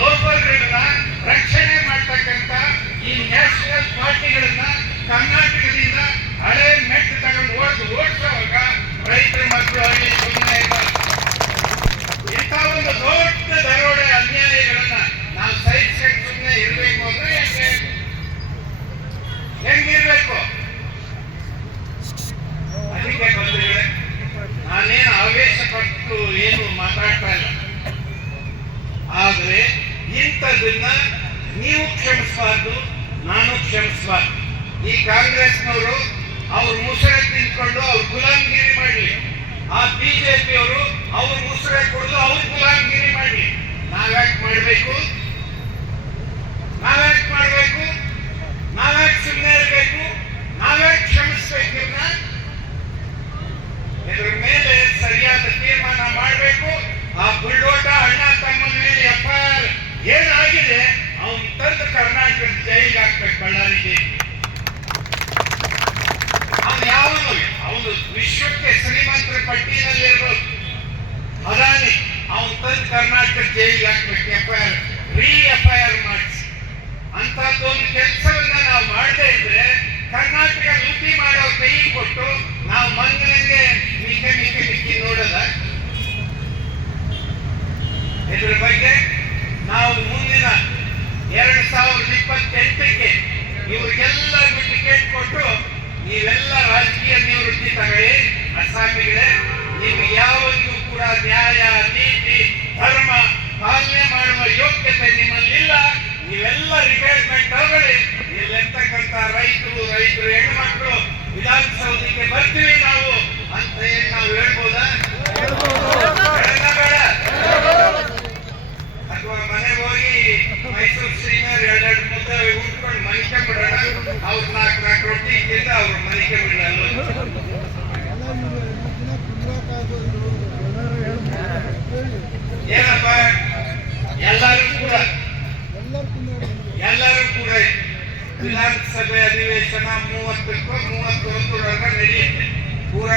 ಲೋಕಲ್ಗಳನ್ನ ರಕ್ಷಣೆ ಮಾಡ್ತಕ್ಕಂಥ ಈ ನ್ಯಾಷನಲ್ ಪಾರ್ಟಿಗಳನ್ನ ಕರ್ನಾಟಕದಿಂದ ಹಳೆ ಮೆಟ್ಟು ತಗೊಂಡು ಓಡಿಸುವಾಗ ರೈತರ ಮಕ್ಕಳು ಅಲ್ಲಿ ಸುಮ್ಮನೆ ಇಂಥ ಒಂದು ದೊಡ್ಡ ದರೋಡೆ ಅನ್ಯಾಯಗಳನ್ನ ನಾವು ಸಹಿಸ್ಕೊಂಡು ಸುಮ್ಮನೆ ಇರಬೇಕು ಅಂದ್ರೆ ಹೆಂಗಿರ್ಬೇಕು? ಅದಕ್ಕೆ ಬಂದ್ರೆ ನಾನೇನು ಆವೇಶ ಪಟ್ಟು ಏನು ಮಾತಾಡ್ತಾ ಇಲ್ಲ. ಆದ್ರೆ ಇಂಥದನ್ನ ನೀವು ಕ್ಷಮಿಸಬಾರ್ದು, ನಾನು ಕ್ಷಮಿಸಬಾರ್ದು. ಈ ಕಾಂಗ್ರೆಸ್ನವರು ಅವ್ರ ಮುಸುರೆ ತಿನ್ಕೊಂಡು ಅವ್ರ ಗುಲಾಮಗಿರಿ ಮಾಡಲಿ, ಆ ಬಿಜೆಪಿಯವರು ಅವ್ರ ಮುಸುರೆ ಕೊಡಲು ಅವ್ರ ಗುಲಾಮಗಿರಿ ಮಾಡಲಿ. ನಾವ್ಯಾಕೆ ಮಾಡಬೇಕು? ನಾವ್ಯಾಕೆ ಮಾಡಬೇಕು? ನಾವ್ಯಾಕೆ ಸುಮ್ಮನೆ ಇರಬೇಕು? ನಾವ್ಯಾಕೆ ಕ್ಷಮಿಸ್ಬೇಕು? ಇದ್ರ ಮೇಲೆ ಸರಿಯಾದ ತೀರ್ಮಾನ ಮಾಡಬೇಕು. ಆ ಬುಲ್ಡೋಟ ಅಣ್ಣ ತಮ್ಮನ ಮೇಲೆ FIR ಏನಾಗಿದೆ ಅವನ್ ತಂದು ಕರ್ನಾಟಕದ ಜೈಲಿಗೆ ಹಾಕ್ಬೇಕು. ಬಳ್ಳಾರಿಗೆ ಅವನು ವಿಶ್ವಕ್ಕೆ ಶ್ರೀಮಂತರ ಪಟ್ಟಿನಲ್ಲಿರ್ಬೋದು, ಅದಾನಿ ಅವನ್ ತಂದು ಕರ್ನಾಟಕದ ಜೈಲಿಗೆ ಹಾಕ್ಬೇಕು. FIR ಮಾಡಿಸಿ ಅಂತದ್ದೊಂದು ಕೆಲಸವನ್ನ ನಾವು ಮಾಡದೇ ಇದ್ರೆ ಕರ್ನಾಟಕ ಲೂಟಿ ಮಾಡೋ ಕೈ ಕೊಟ್ಟು ನಾವು ಮಂಗನಿಗೆ ಮಿಕ್ಕಿ ನೋಡೋದ. ಇದ್ರ ಬಗ್ಗೆ ನಾವು ಮುಂದಿನ 2028ಕ್ಕೆ ಇವ್ರಿಗೆಲ್ಲರಿಗೂ ಟಿಕೆಟ್ ಕೊಟ್ಟು ನೀವೆಲ್ಲ ರಾಜಕೀಯ ನಿವೃತ್ತಿ ತಗೊಳ್ಳಿ. ಅಸ್ಸಾಮಿಗಳೇ, ನಿಮ್ಗೆ ಯಾವತ್ತೂ ಕೂಡ ನ್ಯಾಯ, ನೀತಿ, ಧರ್ಮ ಪಾಲನೆ ಮಾಡುವ ಯೋಗ್ಯತೆ ನಿಮ್ಮಲ್ಲಿಲ್ಲ. ನೀವೆಲ್ಲ ರಿಟೈರ್ಮೆಂಟ್ ತಗೊಳ್ಳಿ. ಇಲ್ಲಿರ್ತಕ್ಕಂಥ ರೈತರು ಹೆಣ್ಮಕ್ಳು ವಿಧಾನಸೌಧಕ್ಕೆ ಬರ್ತೀವಿ ನಾವು ಅಂತ ಏನ್ ನಾವು ಹೇಳ್ಬೋದಾ? ಬೇಡ. ಅಥವಾ ಮನೆಗೆ ಹೋಗಿ ಮೈಸೂರು ಶ್ರೀನಗರ್ 2 ಮುದ್ದೆ ಉಂಟ್ಕೊಂಡು ಮನಿಕೊಂಡ್ಬಿಡೋಣ. ಅವ್ರು 4 ರೊಟ್ಟಿ ತಿಂದ ಅವ್ರು ಮನಿಕೊಂಡ್ಬಿಡಲ್ಲ. ಏನಪ್ಪ, ಎಲ್ಲರೂ ಕೂಡ ವಿಧಾನಸಭೆ ಅಧಿವೇಶನ 30ಕ್ಕೋ 31 ನಡೆಯುತ್ತೆ. ಪೂರಾ